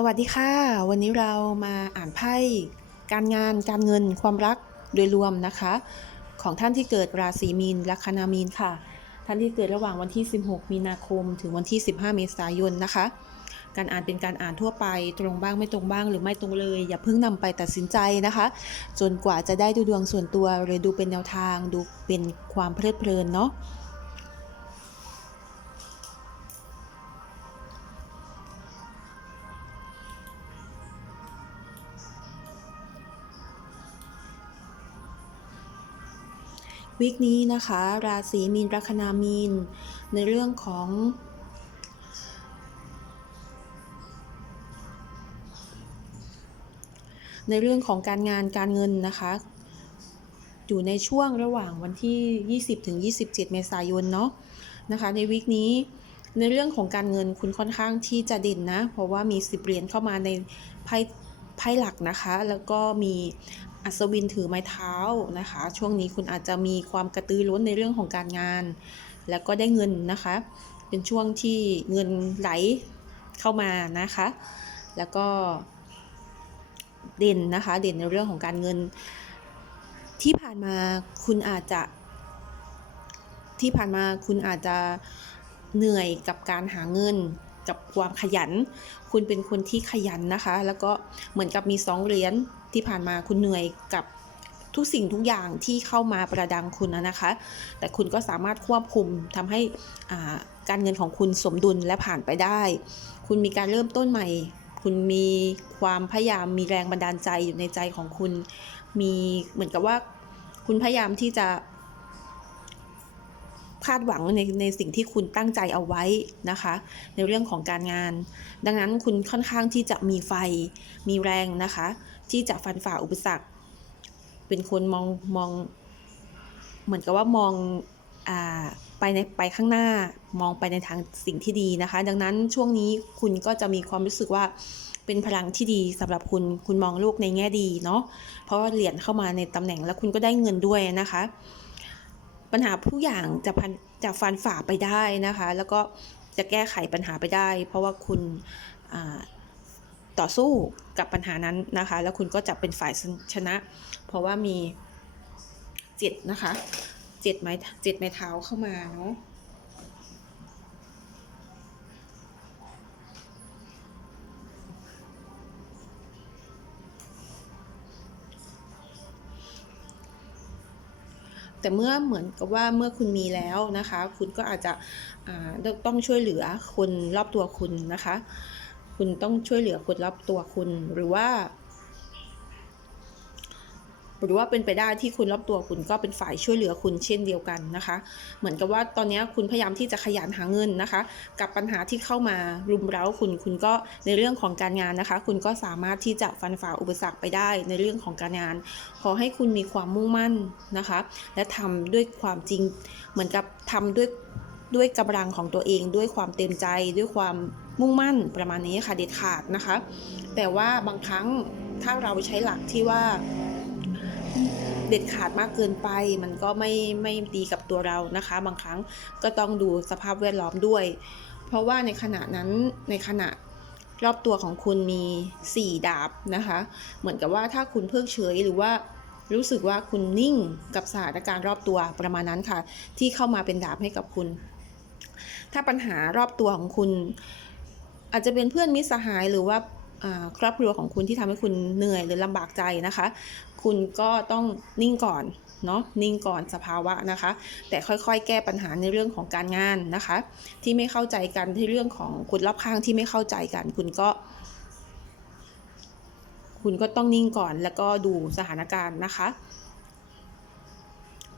สวัสดีค่ะ วันนี้เรามาอ่านไพ่การงานการเงินความรักโดยรวมนะคะ ของท่านที่เกิดราศีมีนลัคนามีนค่ะ ท่านที่เกิดระหว่างวันที่ 16 มีนาคม ถึงวันที่ 15 เมษายนนะคะ การอ่านเป็นการอ่านทั่วไปตรงบ้างไม่ตรงบ้างหรือไม่ตรงเลย อย่าเพิ่งนำไปตัดสินใจนะคะ จนกว่าจะได้ดูดวงส่วนตัวหรือดูเป็นแนวทางดูเป็นความเพลิดเพลินเนาะ วิกนี้นะคะ ราศีมีนลัคนามีน ในเรื่องของในเรื่องของการงานการเงินนะคะ อยู่ในช่วงระหว่างวันที่ 20ถึง27 เมษายนเนาะนะคะ ในวิกนี้ในเรื่องของการเงินคุณค่อนข้างที่จะเด่นนะ เพราะว่ามีสิบเหรียญเข้ามาในไพ่ไพ่หลักนะคะ แล้วก็มี อัศวินถือไม้เท้านะคะ ช่วงนี้คุณอาจจะมีความกระตือรือร้นในเรื่องของการงาน แล้วก็ได้เงินนะคะ เป็นช่วงที่เงินไหลเข้ามานะคะ แล้วก็เด่นนะคะ เด่นในเรื่องของการเงิน ที่ผ่านมาคุณอาจจะ ที่ผ่านมาคุณอาจจะเหนื่อยกับการหาเงินกับความขยัน คุณเป็นคนที่ขยันนะคะ แล้วก็เหมือนกับมีสองเหรียญที่ผ่านมาคุณเหนื่อยกับทุกสิ่งทุกอย่างที่เข้ามาประดังคุณนะนะคะ แต่คุณก็สามารถควบคุมทำให้การเงินของคุณสมดุลและผ่านไปได้ คุณมีการเริ่มต้นใหม่ คุณมีความพยายามมีแรงบันดาลใจอยู่ในใจของคุณ มีเหมือนกับว่าคุณพยายามที่จะ คาดหวังในในสิ่งที่คุณตั้งใจเอาไว้นะคะ ในเรื่องของการงาน ดังนั้นคุณค่อนข้างที่จะมีไฟมีแรงนะคะ ที่จะฟันฝ่าอุปสรรค เป็นคนมองมอง เหมือนกับว่ามองอ่าไปในไปข้างหน้ามองไปในทางสิ่งที่ดีนะคะ ดังนั้นช่วงนี้คุณก็จะมีความรู้สึกว่าเป็นพลังที่ดีสำหรับคุณคุณมองโลกในแง่ดีเนาะเพราะเหรียญเข้ามาในตำแหน่งแล้วคุณก็ได้เงินด้วยนะคะ ปัญหาผู้อย่างจะพันจะฟันฝ่าไปได้นะคะ แล้วก็จะแก้ไขปัญหาไปได้ เพราะว่าคุณต่อสู้กับปัญหานั้นนะคะ แล้วคุณก็จะเป็นฝ่ายชนะ เพราะว่ามีเจ็ดนะคะเจ็ดไม้เจ็ดไม้เท้าเข้ามาเนาะ แต่เมื่อเหมือนกับว่าเมื่อคุณมีแล้วนะคะ คุณก็อาจจะต้องช่วยเหลือคนรอบตัวคุณนะคะ คุณต้องช่วยเหลือคนรอบตัวคุณ หรือว่า หรือว่าเป็นไปได้ที่คุณรอบตัวคุณก็เป็นฝ่ายช่วยเหลือคุณเช่นเดียวกันนะคะ เหมือนกับว่าตอนนี้คุณพยายามที่จะขยันหาเงินนะคะ กับปัญหาที่เข้ามารุมเร้าคุณคุณก็ในเรื่องของการงานนะคะ คุณก็สามารถที่จะฟันฝ่าอุปสรรคไปได้ในเรื่องของการงาน ขอให้คุณมีความมุ่งมั่นนะคะ และทำด้วยความจริงเหมือนกับทำด้วยด้วยกำลังของตัวเองด้วยความเต็มใจด้วยความมุ่งมั่นประมาณนี้ค่ะเด็ดขาดนะคะ แต่ว่าบางครั้งถ้าเราใช้หลักที่ว่า เด็ดขาดมากเกินไป มันก็ไม่ไม่ดีกับตัวเรานะคะ บางครั้งก็ต้องดูสภาพแวดล้อมด้วย เพราะว่าในขณะนั้นในขณะรอบตัวของคุณมี 4 ดาบนะคะ เหมือนกับว่าถ้าคุณเพิกเฉยหรือว่ารู้สึกว่าคุณนิ่งกับสถานการณ์รอบตัวประมาณนั้นค่ะ ที่เข้ามาเป็นดาบให้กับคุณ ถ้าปัญหารอบตัวของคุณ อาจจะเป็นเพื่อนมิตรสหายหรือว่าอ่าครอบครัวของคุณที่ทำให้คุณเหนื่อยหรือลำบากใจนะคะ คุณก็ต้องนิ่งก่อนเนาะนิ่งก่อนสภาวะนะคะ แต่ค่อยๆ แก้ปัญหาในเรื่องของการงานนะคะ ที่ไม่เข้าใจกันที่เรื่องของคนรอบข้างที่ไม่เข้าใจกัน คุณก็ คุณก็ต้องนิ่งก่อนแล้วก็ดูสถานการณ์นะคะ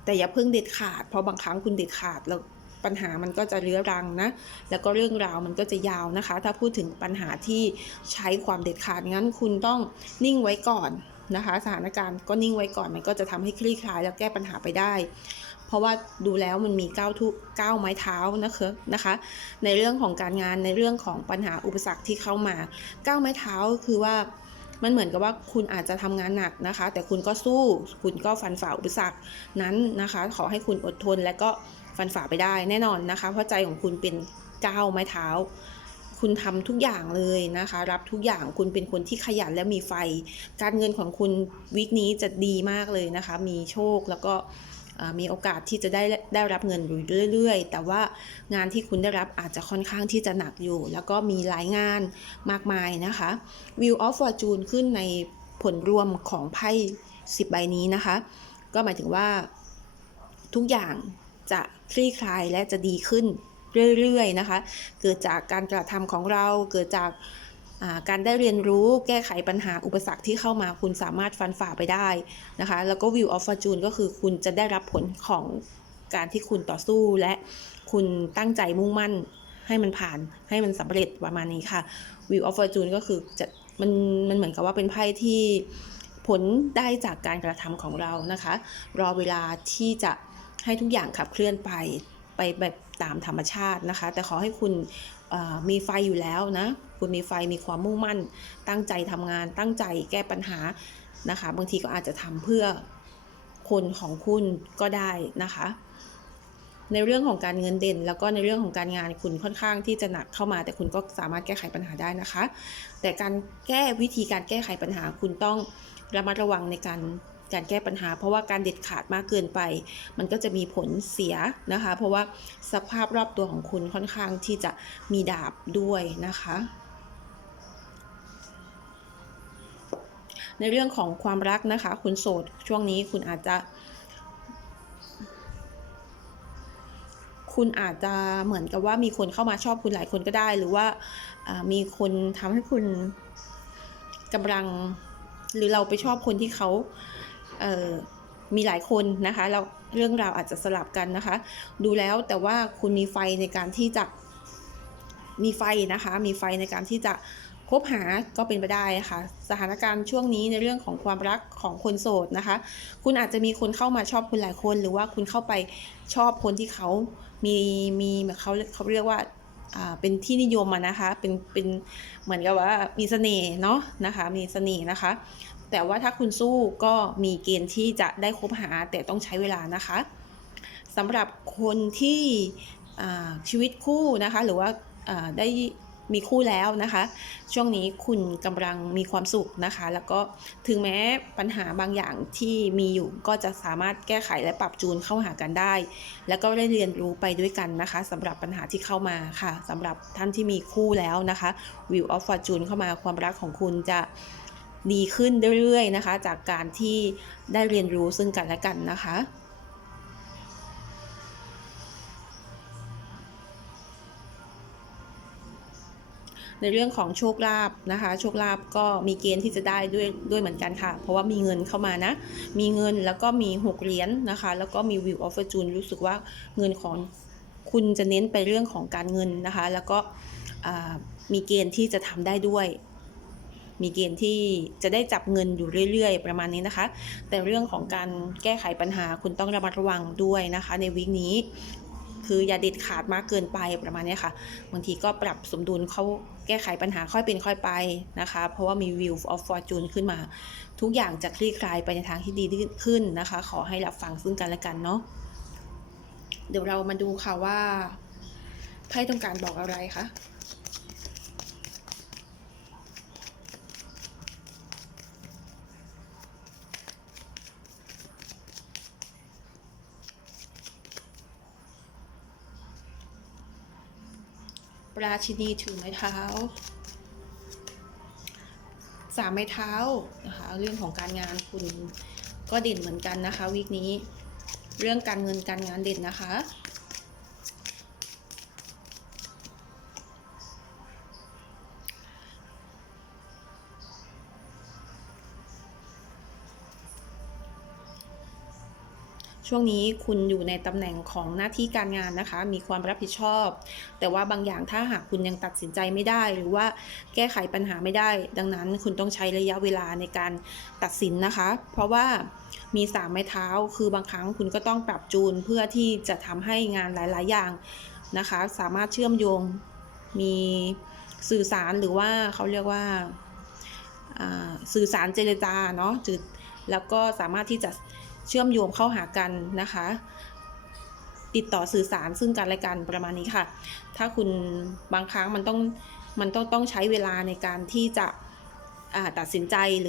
แต่อย่าเพิ่งเด็ดขาด เพราะบางครั้งคุณเด็ดขาดแล้วปัญหามันก็จะเรื้อรังนะ แล้วก็เรื่องราวมันก็จะยาวนะคะ ถ้าพูดถึงปัญหาที่ใช้ความเด็ดขาดงั้นคุณต้องนิ่งไว้ก่อน นะคะสถานการณ์ก็นิ่งไว้ก่อนมันก็จะทำให้คลี่คลายแล้วแก้ปัญหาไปได้ เพราะว่าดูแล้วมันมีก้าวทุกก้าวไม้เท้านะคะนะคะ ในเรื่องของการงานในเรื่องของปัญหาอุปสรรคที่เข้ามาก้าวไม้เท้าคือว่ามันเหมือนกับว่าคุณอาจจะทำงานหนักนะคะ แต่คุณก็สู้ คุณก็ฟันฝ่าอุปสรรคนั้นนะคะ ขอให้คุณอดทนและก็ฟันฝ่าไปได้แน่นอนนะคะ เพราะใจของคุณเป็นก้าวไม้เท้า คุณทำทุกอย่างเลยนะคะ รับทุกอย่างคุณเป็นคนที่ขยันและมีไฟ การเงินของคุณวิกนี้จะดีมากเลยนะคะ มีโชคแล้วก็มีโอกาสที่จะได้ได้รับเงินอยู่เรื่อย ๆ แต่ว่างานที่คุณได้รับอาจจะค่อนข้างที่จะหนักอยู่ แล้วก็มีหลายงานมากมายนะคะ View of Fortune ขึ้นในผลรวมของไพ่ 10 ใบนี้นะคะ ก็หมายถึงว่าทุกอย่างจะคลี่คลายและจะดีขึ้น เรื่อยๆนะคะ เกิดจากการกระทำของเรา เกิดจากาการได้เรียนรู้แก้ไขปัญหาอุปสรรคที่เข้ามาคุณสามารถฟันฝ่าไปได้นะคะ แล้วก็ View of Fortune ก็คือคุณจะได้รับผลของการที่คุณต่อสู้และคุณตั้งใจมุ่งมั่นให้มันผ่านให้มันสำเร็จประมาณนี้ค่ะ View of Fortune ก็คือจะมันมันเหมือนกับว่าเป็นไพ่ที่ผลได้จากการกระทำของเรานะคะ รอเวลาที่จะให้ทุกอย่างขับเคลื่อนไป ไปแบบตามธรรมชาตินะคะ แต่ขอให้คุณมีไฟอยู่แล้วนะ คุณมีไฟมีความมุ่งมั่น ตั้งใจทำงาน ตั้งใจแก้ปัญหานะคะ บางทีก็อาจจะทำเพื่อคนของคุณก็ได้นะคะ ในเรื่องของการเงินเด่น แล้วก็ในเรื่องของการงานคุณค่อนข้างที่จะหนักเข้ามา แต่คุณก็สามารถแก้ไขปัญหาได้นะคะ แต่การแก้วิธีการแก้ไขปัญหาคุณต้องระมัดระวังในการ การแก้ปัญหา เพราะว่าการเด็ดขาดมากเกินไป มันก็จะมีผลเสียนะคะ เพราะว่าสภาพรอบตัวของคุณค่อนข้างที่จะมีดาบด้วยนะคะในเรื่องของความรักนะคะ คุณโสดช่วงนี้คุณอาจจะ คุณอาจจะเหมือนกับว่ามีคนเข้ามาชอบคุณหลายคนก็ได้ หรือว่ามีคนทำให้คุณกำลัง หรือเราไปชอบคนที่เขา มีหลายคนนะคะแล้วเรื่องราวอาจจะสลับกันนะคะ ดูแล้วแต่ว่าคุณมีไฟในการที่จะมีไฟนะคะ มีไฟในการที่จะคบหาก็เป็นไปได้ค่ะ สถานการณ์ช่วงนี้ในเรื่องของความรักของคนโสดนะคะ คุณอาจจะมีคนเข้ามาชอบคุณหลายคน หรือว่าคุณเข้าไปชอบคนที่เขามีมีแบบเขาเขาเรียกว่าเป็นที่นิยมอะนะคะ เป็นเป็นเหมือนกับว่ามีเสน่ห์เนาะนะคะ มีเสน่ห์นะคะ แต่ว่าถ้าคุณสู้ก็มีเกณฑ์ที่จะได้คบหาแต่ต้องใช้เวลานะคะสำหรับคนที่ชีวิตคู่นะคะ หรือว่าอ่าได้มีคู่แล้วนะคะ ช่วงนี้คุณกำลังมีความสุขนะคะ แล้วก็ถึงแม้ปัญหาบางอย่างที่มีอยู่ก็จะสามารถแก้ไขและปรับจูนเข้าหากันได้ แล้วก็ได้เรียนรู้ไปด้วยกันนะคะสำหรับปัญหาที่เข้ามาค่ะสำหรับท่านที่มีคู่แล้วนะคะ View of Fortune เข้ามาความรักของคุณจะ ดีขึ้นเรื่อยๆนะคะ จากการที่ได้เรียนรู้ซึ่งกันและกันนะคะในเรื่องของโชคลาภนะคะ โชคลาภก็มีเกณฑ์ที่จะได้ด้วยด้วยเหมือนกันค่ะ เพราะว่ามีเงินเข้ามานะ มีเงินแล้วก็มีหกเหรียญนะคะ แล้วก็มี View of Fortune รู้สึกว่าเงินของคุณจะเน้นไปเรื่องของการเงินนะคะ แล้วก็มีเกณฑ์ที่จะทำได้ด้วย มีเกณฑ์ที่จะได้จับเงินอยู่เรื่อยๆ ประมาณนี้นะคะ แต่เรื่องของการแก้ไขปัญหาคุณต้องระมัดระวังด้วยนะคะ ในวิกนี้คืออย่าเด็ดขาดมากเกินไปประมาณนี้ค่ะบางทีก็ปรับสมดุลเขาแก้ไขปัญหาค่อยเป็นค่อยไปนะคะ เพราะว่ามี View of Fortune ขึ้นมา ทุกอย่างจะคลี่คลายไปในทางที่ดีขึ้นนะคะ ขอให้รับฟังซึ่งกันและกันเนาะเดี๋ยวเรามาดูค่ะว่าไพ่ต้องการบอกอะไรคะ ราชินีถือไม้เท้าสามไม้เท้านะคะเรื่องของการงานคุณก็เด่นเหมือนกันนะคะวีคนี้ เรื่องการเงินการงานเด่นนะคะ ช่วงนี้คุณอยู่ในตำแหน่งของหน้าที่การงานนะคะ มีความรับผิดชอบ แต่ว่าบางอย่างถ้าหากคุณยังตัดสินใจไม่ได้ หรือว่าแก้ไขปัญหาไม่ได้ ดังนั้นคุณต้องใช้ระยะเวลาในการตัดสินนะคะ เพราะว่ามีสามไม้เท้า คือบางครั้งคุณก็ต้องปรับจูนเพื่อที่จะทำให้งานหลาย ๆ อย่างนะคะ สามารถเชื่อมโยงมีสื่อสารหรือว่าเขาเรียกว่าสื่อสารเจรจาเนาะจืดแล้วก็สามารถที่จะ เชื่อมโยงเข้าหากันนะคะ ติดต่อสื่อสารซึ่งกันและกันประมาณนี้ค่ะ ถ้าคุณบางครั้งมันต้องมันต้องต้องใช้เวลาในการที่จะตัดสินใจหรือ